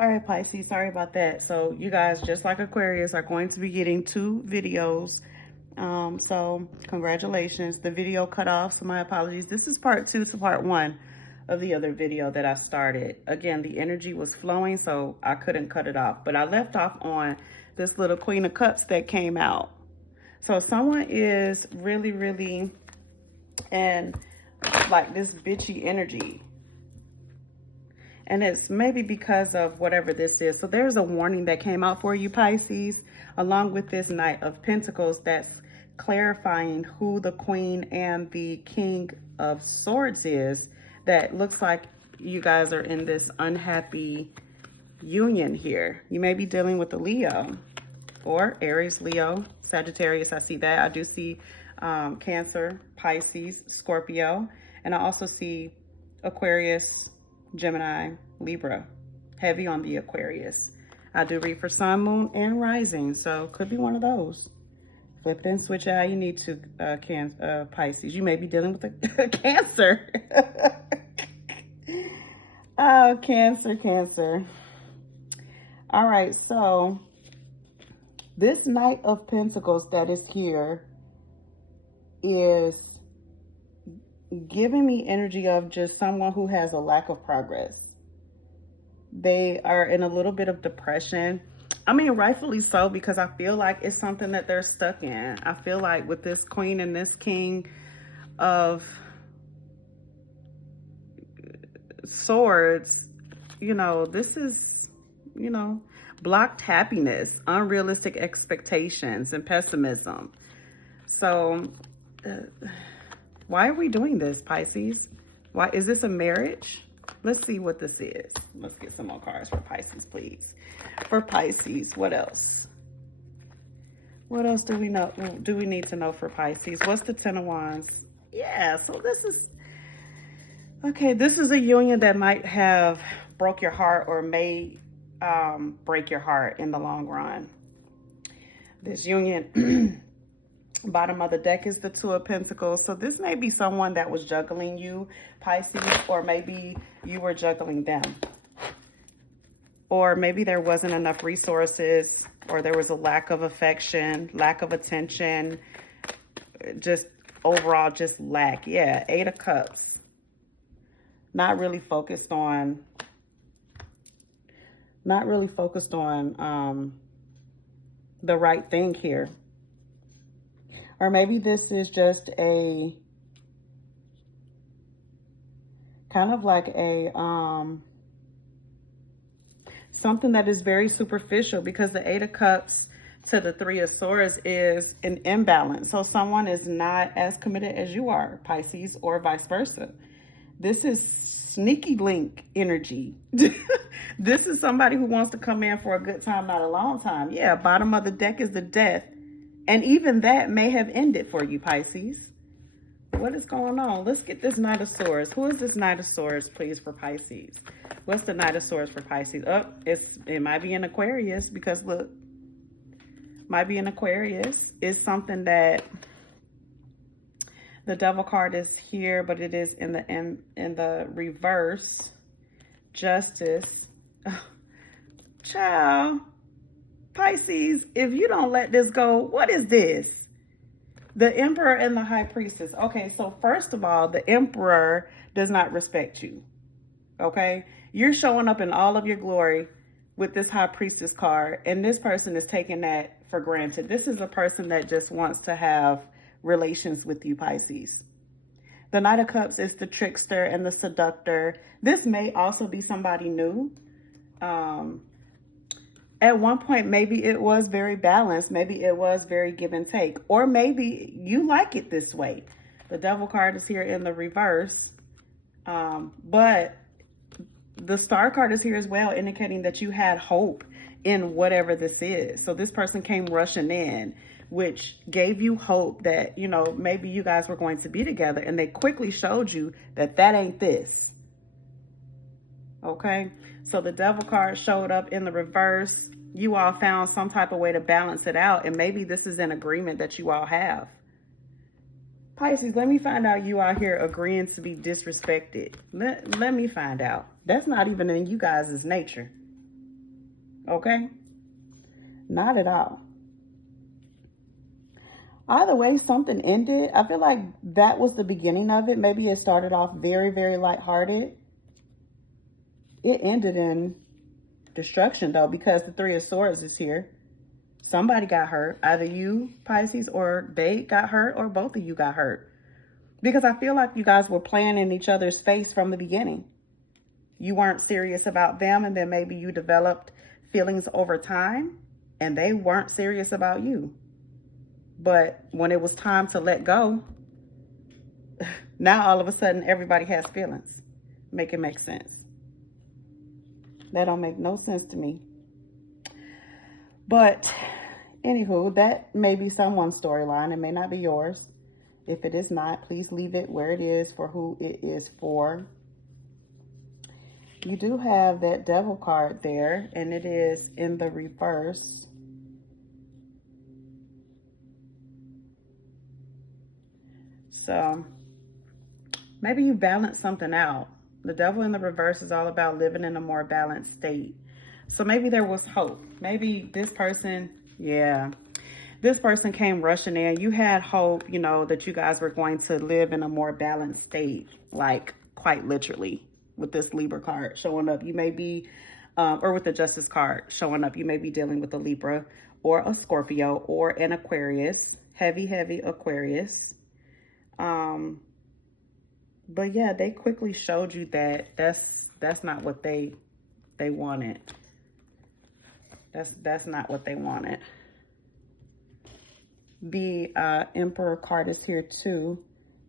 All right, Pisces, sorry about that. So you guys, just like Aquarius, are going to be getting 2 videos. So congratulations. The video cut off, so my apologies. This is part 2 to part 1 of the other video that I started. Again, the energy was flowing, so I couldn't cut it off. But I left off on this little Queen of Cups that came out. So someone is really, really in like this bitchy energy. And it's maybe because of whatever this is. So there's a warning that came out for you, Pisces, along with this Knight of Pentacles that's clarifying who the Queen and the King of Swords is. That looks like you guys are in this unhappy union here. You may be dealing with a Leo or Aries, Leo, Sagittarius. I see that. I do see Cancer, Pisces, Scorpio, and I also see Aquarius, Gemini, Libra, heavy on the Aquarius. I do read for sun, moon, and rising, so could be one of those. Flip and switch out. You need to Pisces. You may be dealing with a Cancer. Oh, Cancer. All right, so this Knight of Pentacles that is here is giving me energy of just someone who has a lack of progress. They are in a little bit of depression. I mean, rightfully so, because I feel like it's something that they're stuck in. I feel like with this Queen and this King of Swords, you know, this is, you know, blocked happiness, unrealistic expectations, and pessimism. So, why are we doing this, Pisces? Why is this a marriage? Let's see what this is. Let's get some more cards for Pisces, please. For Pisces, what else? What else do we know? Do we need to know for Pisces? What's the Ten of Wands? Yeah, so this is okay. This is a union that might have broke your heart or may break your heart in the long run. This union. Bottom of the deck is the Two of Pentacles. So this may be someone that was juggling you, Pisces, or maybe you were juggling them. Or maybe there wasn't enough resources, or there was a lack of affection, lack of attention, just overall just lack. Yeah, Eight of Cups. Not really focused on the right thing here. Or maybe this is just a kind of like a something that is very superficial, because the Eight of Cups to the Three of Swords is an imbalance. So someone is not as committed as you are, Pisces, or vice versa. This is sneaky link energy. This is somebody who wants to come in for a good time, not a long time. Yeah, bottom of the deck is the Death. And even that may have ended for you, Pisces. What is going on? Let's get this Knight of Swords. Who is this Knight of Swords, please, for Pisces? What's the Knight of Swords for Pisces? Oh, it might be an Aquarius, because look, might be an Aquarius. It's something that the Devil card is here, but it is in the reverse. Justice. Oh, child. Pisces, if you don't let this go, what is this? The Emperor and the High Priestess. Okay, so first of all, the Emperor does not respect you. Okay? You're showing up in all of your glory with this High Priestess card, and this person is taking that for granted. This is a person that just wants to have relations with you, Pisces. The Knight of Cups is the trickster and the seductor. This may also be somebody new. At one point, maybe it was very balanced. Maybe it was very give and take. Or maybe you like it this way. The Devil card is here in the reverse. But the Star card is here as well, indicating that you had hope in whatever this is. So this person came rushing in, which gave you hope that, you know, maybe you guys were going to be together. And they quickly showed you that that ain't this. Okay? So the Devil card showed up in the reverse. You all found some type of way to balance it out. And maybe this is an agreement that you all have. Pisces, let me find out you out here agreeing to be disrespected. Let me find out. That's not even in you guys' nature. Okay? Not at all. Either way, something ended. I feel like that was the beginning of it. Maybe it started off very, very lighthearted. It ended in destruction, though, because the Three of Swords is here. Somebody got hurt. Either you, Pisces, or they got hurt, or both of you got hurt. Because I feel like you guys were playing in each other's face from the beginning. You weren't serious about them, and then maybe you developed feelings over time, and they weren't serious about you. But when it was time to let go, now all of a sudden everybody has feelings. Make it make sense. That don't make no sense to me. But anywho, that may be someone's storyline. It may not be yours. If it is not, please leave it where it is for who it is for. You do have that Devil card there, and it is in the reverse. So maybe you balance something out. The Devil in the reverse is all about living in a more balanced state. So maybe there was hope. Maybe this person, this person came rushing in. You had hope, you know, that you guys were going to live in a more balanced state, like quite literally, with this Libra card showing up. You may be, or with the Justice card showing up, you may be dealing with a Libra or a Scorpio or an Aquarius, heavy Aquarius. But yeah, they quickly showed you that that's not what they wanted. That's not what they wanted. The Emperor card is here too,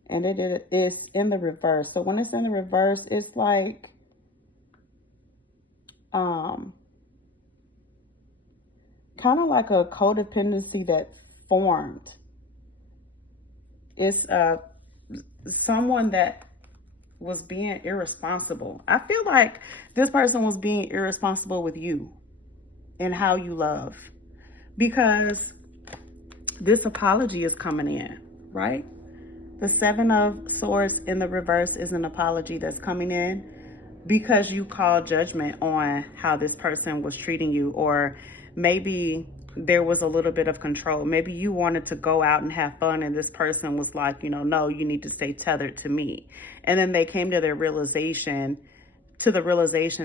and it is in the reverse. So when it's in the reverse, it's like kind of like a codependency that formed. It's someone that was being irresponsible. I feel like this person was being irresponsible with you and how you love, because this apology is coming in, right? The Seven of Swords in the reverse is an apology that's coming in because you called judgment on how this person was treating you, or maybe there was a little bit of control. Maybe you wanted to go out and have fun, and this person was like, you know, no, you need to stay tethered to me. And then they came to the realization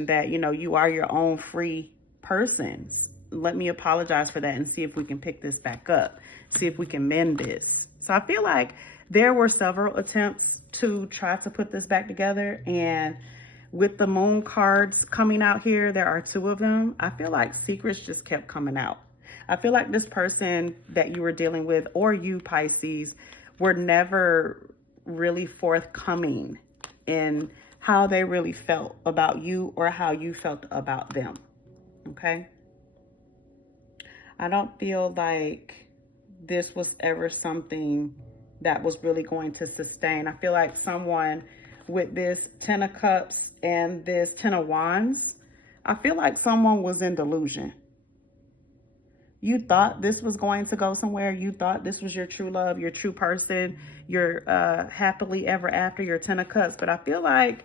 that, you know, you are your own free persons. Let me apologize for that and see if we can pick this back up. See if we can mend this. So I feel like there were several attempts to try to put this back together, and with the Moon cards coming out here, there are two of them. I feel like secrets just kept coming out. I feel like this person that you were dealing with, or you, Pisces, were never really forthcoming in how they really felt about you or how you felt about them. Okay? I don't feel like this was ever something that was really going to sustain. I feel like someone with this Ten of Cups and this Ten of Wands, I feel like someone was in delusion. You thought this was going to go somewhere. You thought this was your true love, your true person, your happily ever after, your Ten of Cups. But I feel like,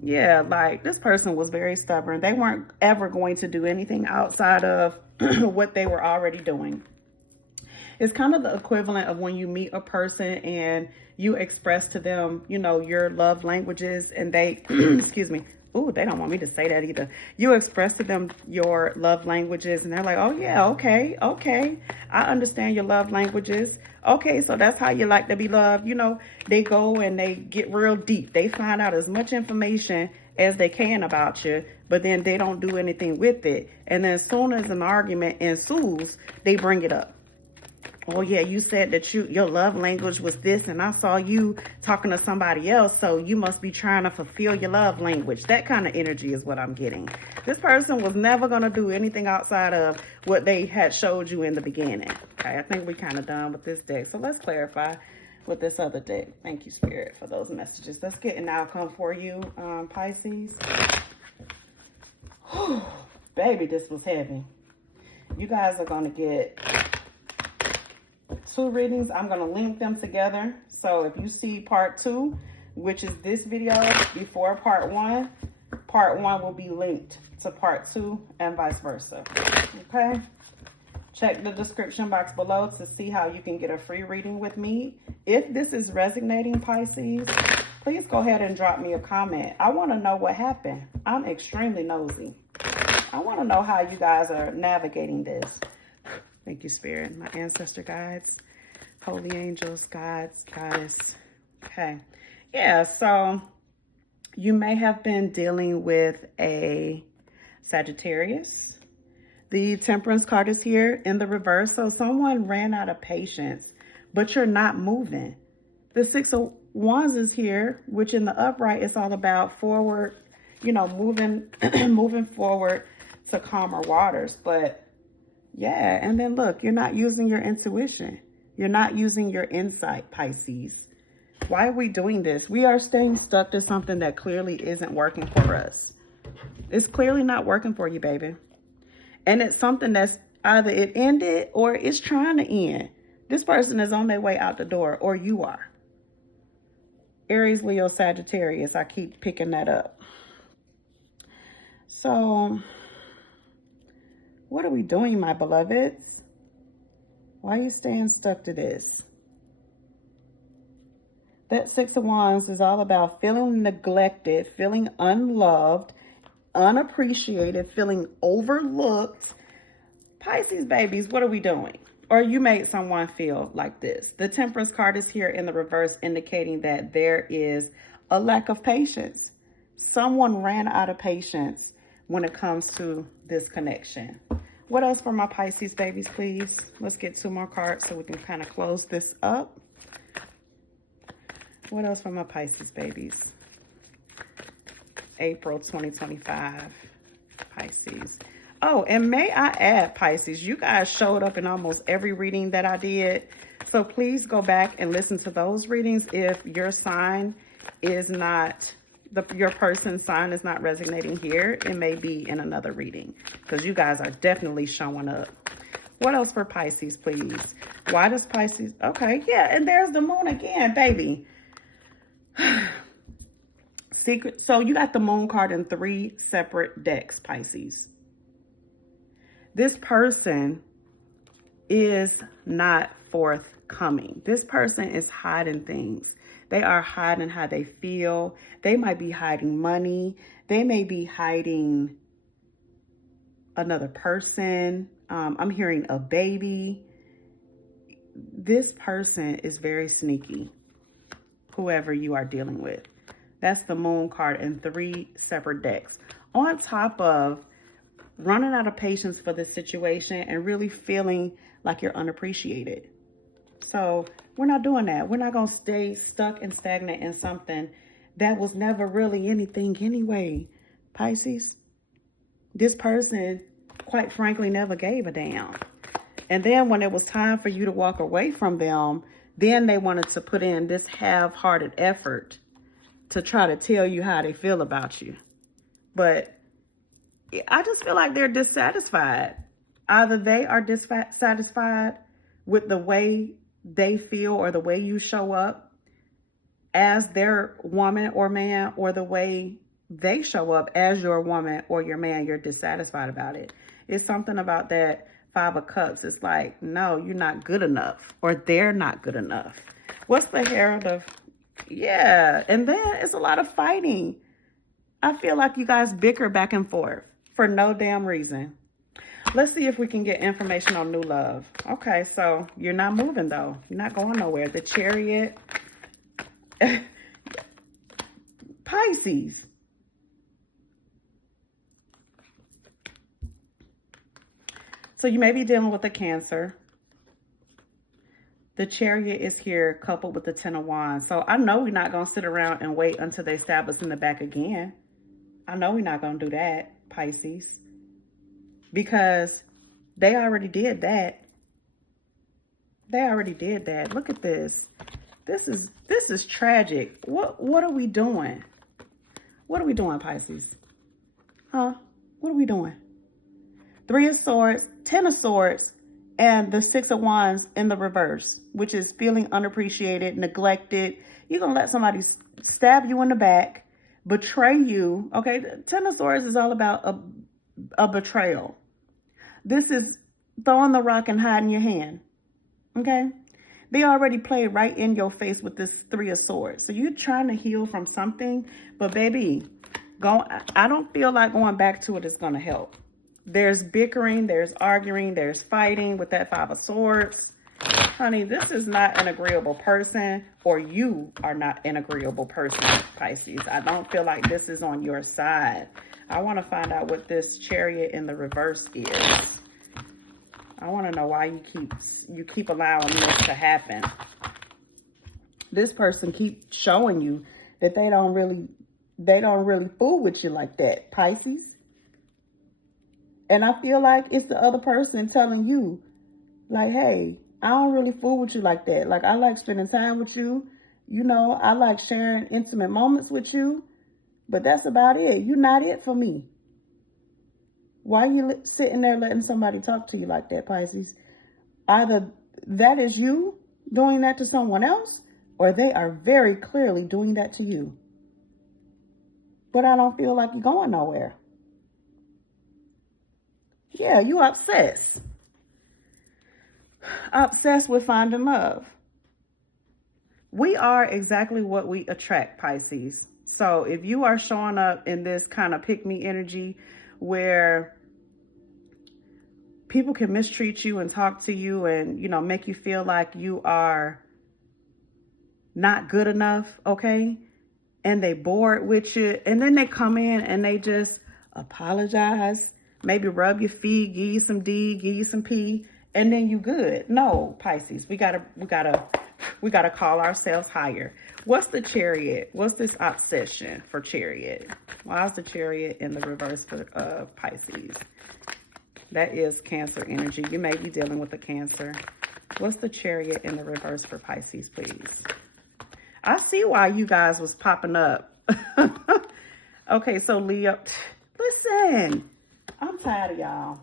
yeah, like this person was very stubborn. They weren't ever going to do anything outside of what they were already doing. It's kind of the equivalent of when you meet a person and you express to them, you know, your love languages, and they, excuse me, ooh, they don't want me to say that either. You express to them your love languages, and they're like, oh yeah, okay, I understand your love languages. Okay, so that's how you like to be loved. You know, they go and they get real deep. They find out as much information as they can about you, but then they don't do anything with it. And then as soon as an argument ensues, they bring it up. Oh yeah, you said that your love language was this, and I saw you talking to somebody else, so you must be trying to fulfill your love language. That kind of energy is what I'm getting. This person was never going to do anything outside of what they had showed you in the beginning. Okay, I think we're kind of done with this deck. So let's clarify with this other deck. Thank you, Spirit, for those messages. Let's get an outcome for you, Pisces. Whew, baby, this was heavy. You guys are going to get 2 readings. I'm going to link them together. So if you see part 2, which is this video before part 1 will be linked to part 2 and vice versa. Okay? Check the description box below to see how you can get a free reading with me. If this is resonating, Pisces, please go ahead and drop me a comment. I want to know what happened. I'm extremely nosy. I want to know how you guys are navigating this. Thank you, Spirit. My ancestor guides, holy angels, gods, goddess. Okay. Yeah, so you may have been dealing with a Sagittarius. The Temperance card is here in the reverse. So someone ran out of patience, but you're not moving. The Six of Wands is here, which in the upright is all about forward, you know, moving, moving forward to calmer waters. But yeah, and then look, you're not using your intuition. You're not using your insight, Pisces. Why are we doing this? We are staying stuck to something that clearly isn't working for us. It's clearly not working for you, baby. And it's something that's either it ended or it's trying to end. This person is on their way out the door, or you are. Aries, Leo, Sagittarius. I keep picking that up. So, what are we doing, my beloveds? Why are you staying stuck to this? That Six of Wands is all about feeling neglected, feeling unloved, unappreciated, feeling overlooked. Pisces babies, what are we doing? Or you made someone feel like this. The Temperance card is here in the reverse, indicating that there is a lack of patience. Someone ran out of patience when it comes to this connection. What else for my Pisces babies, please? Let's get 2 more cards so we can kind of close this up. What else for my Pisces babies? April 2025, Pisces. Oh, and may I add, Pisces, you guys showed up in almost every reading that I did. So please go back and listen to those readings if your sign is not, your person's sign is not resonating here. It may be in another reading because you guys are definitely showing up. What else for Pisces, please? Why does Pisces? Okay, yeah, and there's the moon again, baby. Secret. So you got the moon card in 3 separate decks, Pisces. This person is not forthcoming. This person is hiding things. They are hiding how they feel. They might be hiding money. They may be hiding another person. I'm hearing a baby. This person is very sneaky, whoever you are dealing with. That's the moon card in 3 separate decks. On top of running out of patience for this situation and really feeling like you're unappreciated. So we're not doing that. We're not going to stay stuck and stagnant in something that was never really anything anyway, Pisces. This person, quite frankly, never gave a damn. And then when it was time for you to walk away from them, then they wanted to put in this half-hearted effort to try to tell you how they feel about you. But I just feel like they're dissatisfied. Either they are dissatisfied with the way they feel or the way you show up as their woman or man, or the way they show up as your woman or your man. You're dissatisfied about it. It's something about that 5 of Cups. It's like, no, you're not good enough, or they're not good enough. What's the Herald of? Yeah, and then it's a lot of fighting. I feel like you guys bicker back and forth for no damn reason. Let's see if we can get information on new love. Okay, so you're not moving though. You're not going nowhere. The Chariot. Pisces. So you may be dealing with a Cancer. The Chariot is here coupled with the 10 of Wands. So I know we're not going to sit around and wait until they stab us in the back again. I know we're not going to do that, Pisces. Because they already did that. They already did that. Look at this. This is tragic. What are we doing? What are we doing, Pisces? Huh? What are we doing? 3 of Swords, 10 of Swords, and the 6 of Wands in the reverse, which is feeling unappreciated, neglected. You're going to let somebody stab you in the back, betray you. Okay, 10 of Swords is all about a betrayal. This is throwing the rock and hiding your hand. Okay? They already played right in your face with this Three of Swords. So you're trying to heal from something, but baby, I don't feel like going back to it is going to help. There's bickering, there's arguing, there's fighting with that Five of Swords. Honey, this is not an agreeable person, or you are not an agreeable person, Pisces. I don't feel like this is on your side. I want to find out what this Chariot in the reverse is. I want to know why you keep allowing this to happen. This person keeps showing you that they don't really fool with you like that, Pisces. And I feel like it's the other person telling you, like, hey, I don't really fool with you like that. Like, I like spending time with you. You know, I like sharing intimate moments with you. But that's about it. You're not it for me. Why are you sitting there letting somebody talk to you like that, Pisces? Either that is you doing that to someone else, or they are very clearly doing that to you. But I don't feel like you're going nowhere. Yeah, you obsessed. Obsessed with finding love. We are exactly what we attract, Pisces. So if you are showing up in this kind of pick-me energy where people can mistreat you and talk to you and, you know, make you feel like you are not good enough, okay? And they bored with you, and then they come in and they just apologize, maybe rub your feet, give you some D, give you some P, and then you good. No, Pisces, we gotta call ourselves higher. What's the Chariot? What's this obsession for Chariot? Why is the Chariot in the reverse for Pisces? That is Cancer energy. You may be dealing with a Cancer. What's the Chariot in the reverse for Pisces, please? I see why you guys was popping up. Okay, so Leo, listen, I'm tired of y'all.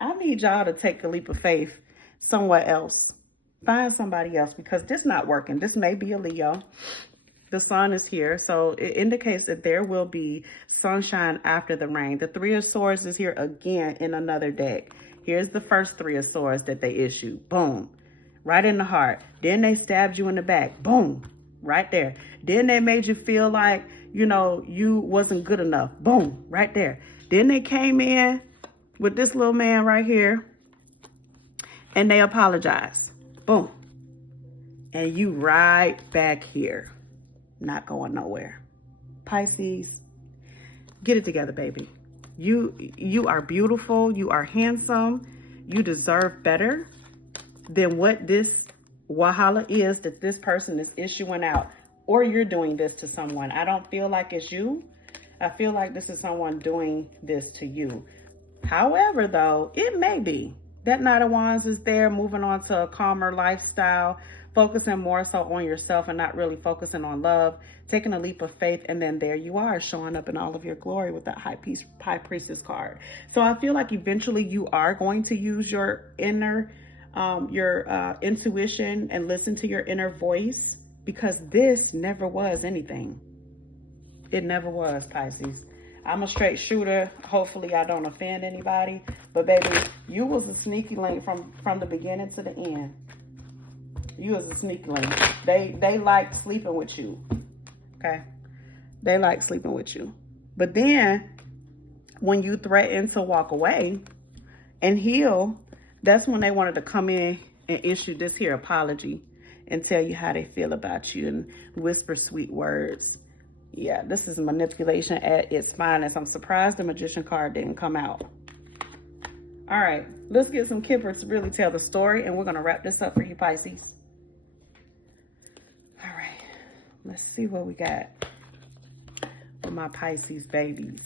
I need y'all to take a leap of faith somewhere else. Find somebody else, because this not working. This may be a Leo. The sun is here, so it indicates that there will be sunshine after the rain. The Three of Swords is here again in another deck. Here's the first Three of Swords that they issued. Boom. Right in the heart. Then they stabbed you in the back. Boom. Right there. Then they made you feel like, you know, you wasn't good enough. Boom. Right there. Then they came in with this little man right here, and they apologized. Boom. And you right back here. Not going nowhere. Pisces, get it together, baby. You are beautiful. You are handsome. You deserve better than what this wahala is that this person is issuing out, or you're doing this to someone. I don't feel like it's you. I feel like this is someone doing this to you. However, though, it may be. That Knight of Wands is there, moving on to a calmer lifestyle, focusing more so on yourself and not really focusing on love, taking a leap of faith, and then there you are, showing up in all of your glory with that High Priestess card. So I feel like eventually you are going to use your inner, intuition and listen to your inner voice, because this never was anything. It never was, Pisces. I'm a straight shooter. Hopefully I don't offend anybody. But baby, you was a sneaky link from the beginning to the end. You was a sneaky link. They liked sleeping with you. Okay? They liked sleeping with you. But then when you threatened to walk away and heal, that's when they wanted to come in and issue this here apology and tell you how they feel about you and whisper sweet words. Yeah, this is manipulation at its finest. I'm surprised the Magician card didn't come out. All right, let's get some Kippers to really tell the story, and we're going to wrap this up for you, Pisces. All right, let's see what we got for my Pisces babies.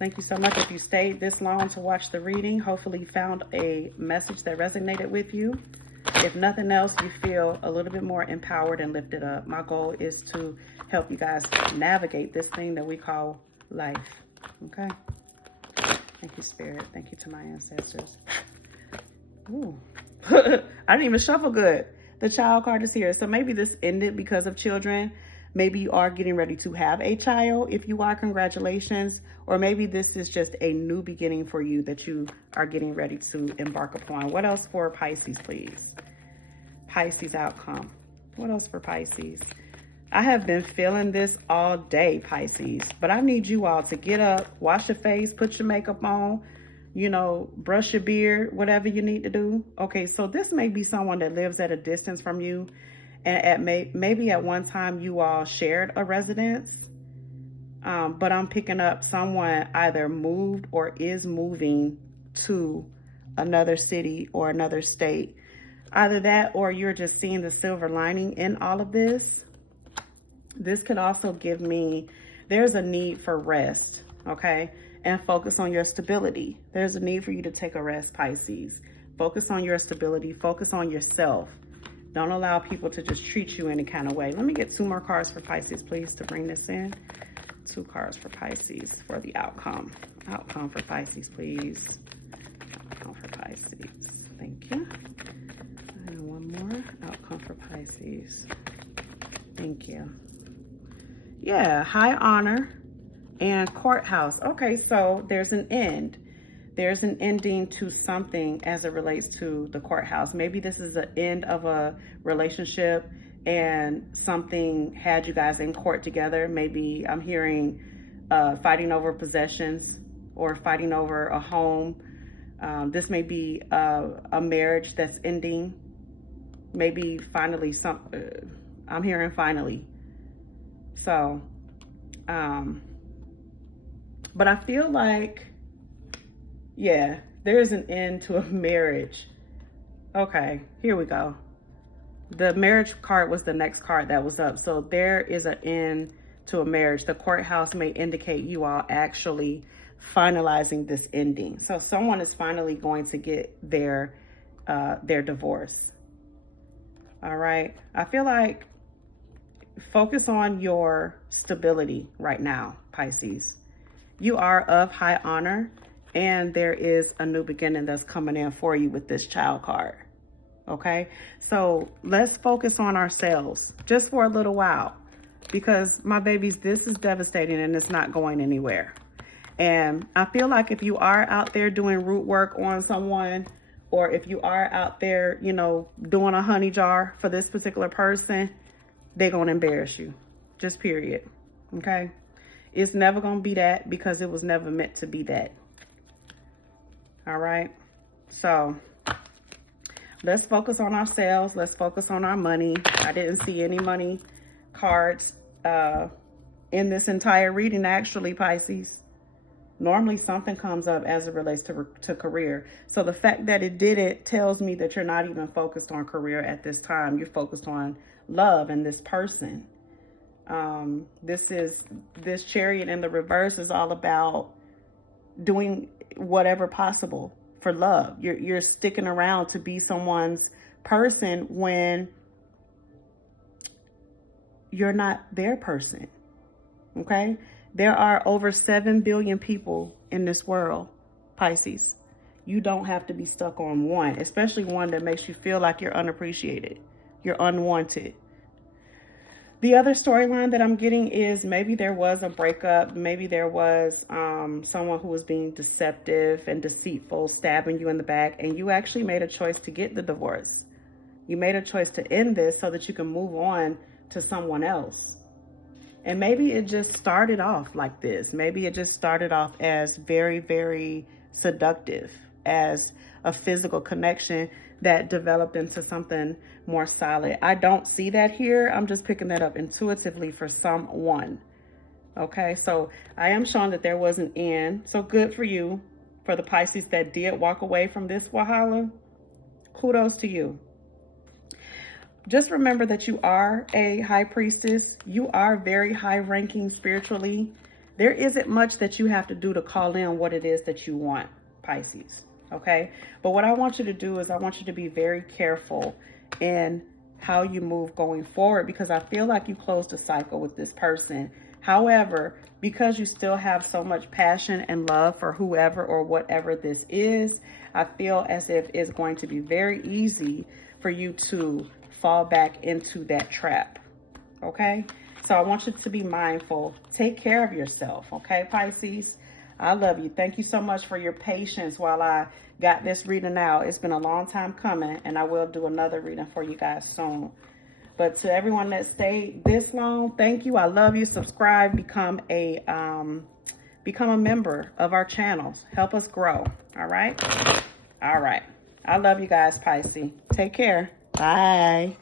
Thank you so much if you stayed this long to watch the reading. Hopefully you found a message that resonated with you. If nothing else, you feel a little bit more empowered and lifted up. My goal is to help you guys navigate this thing that we call life. Okay? Thank you, Spirit. Thank you to my ancestors. Ooh. I didn't even shuffle good. The Child card is here. So maybe this ended because of children. Maybe you are getting ready to have a child. If you are, congratulations. Or maybe this is just a new beginning for you that you are getting ready to embark upon. What else for Pisces, please? Pisces outcome. What else for Pisces? I have been feeling this all day, Pisces, but I need you all to get up, wash your face, put your makeup on, you know, brush your beard, whatever you need to do. Okay, so this may be someone that lives at a distance from you, and maybe at one time you all shared a residence, but I'm picking up someone either moved or is moving to another city or another state. Either that or you're just seeing the silver lining in all of this. This could also give me, there's a need for rest, okay? And focus on your stability. There's a need for you to take a rest, Pisces. Focus on your stability. Focus on yourself. Don't allow people to just treat you any kind of way. Let me get 2 more cards for Pisces, please, to bring this in. 2 cards for Pisces for the outcome. Outcome for Pisces, please. Outcome for Pisces. Thank you. And 1 more. Outcome for Pisces. Thank you. Yeah, high honor and courthouse. Okay, so there's an end. There's an ending to something as it relates to the courthouse. Maybe this is the end of a relationship and something had you guys in court together. Maybe I'm hearing fighting over possessions or fighting over a home. This may be a marriage that's ending. Maybe finally I'm hearing finally. So, but I feel like, yeah, there's an end to a marriage. Okay, here we go. The marriage card was the next card that was up. So there is an end to a marriage. The courthouse may indicate you all actually finalizing this ending. So someone is finally going to get their divorce. All right. I feel like focus on your stability right now, Pisces. You are of high honor, and there is a new beginning that's coming in for you with this child card. Okay, so let's focus on ourselves just for a little while, because my babies, this is devastating and it's not going anywhere. And I feel like if you are out there doing root work on someone, or if you are out there, you know, doing a honey jar for this particular person, they're going to embarrass you. Just period. Okay? It's never going to be that, because it was never meant to be that. All right? So let's focus on ourselves. Let's focus on our money. I didn't see any money cards in this entire reading, actually, Pisces. Normally something comes up as it relates to career. So the fact that it didn't tells me that you're not even focused on career at this time. You're focused on love and this person. This chariot in the reverse is all about doing whatever possible for love. You're sticking around to be someone's person when you're not their person. Okay? There are over 7 billion people in this world, Pisces. You don't have to be stuck on one, especially one that makes you feel like you're unappreciated. You're unwanted. The other storyline that I'm getting is maybe there was a breakup. Maybe there was someone who was being deceptive and deceitful, stabbing you in the back, and you actually made a choice to get the divorce. You made a choice to end this so that you can move on to someone else. And maybe it just started off like this. Maybe it just started off as very, very seductive, as a physical connection that developed into something more solid. I don't see that here. I'm just picking that up intuitively for someone. Okay, so I am showing that there was an end. So good for you, for the Pisces that did walk away from this Wahala. Kudos to you. Just remember that you are a high priestess. You are very high ranking spiritually. There isn't much that you have to do to call in what it is that you want, Pisces. Okay. But what I want you to do is I want you to be very careful in how you move going forward, because I feel like you closed a cycle with this person. However, because you still have so much passion and love for whoever or whatever this is, I feel as if it's going to be very easy for you to fall back into that trap. Okay, So I want you to be mindful. Take care of yourself, okay, Pisces? I love you. Thank you so much for your patience while I got this reading out. It's been a long time coming, and I will do another reading for you guys soon. But to everyone that stayed this long, thank you. I love you. Subscribe. Become a member of our channels. Help us grow. All right? All right. I love you guys, Pisces. Take care. Bye.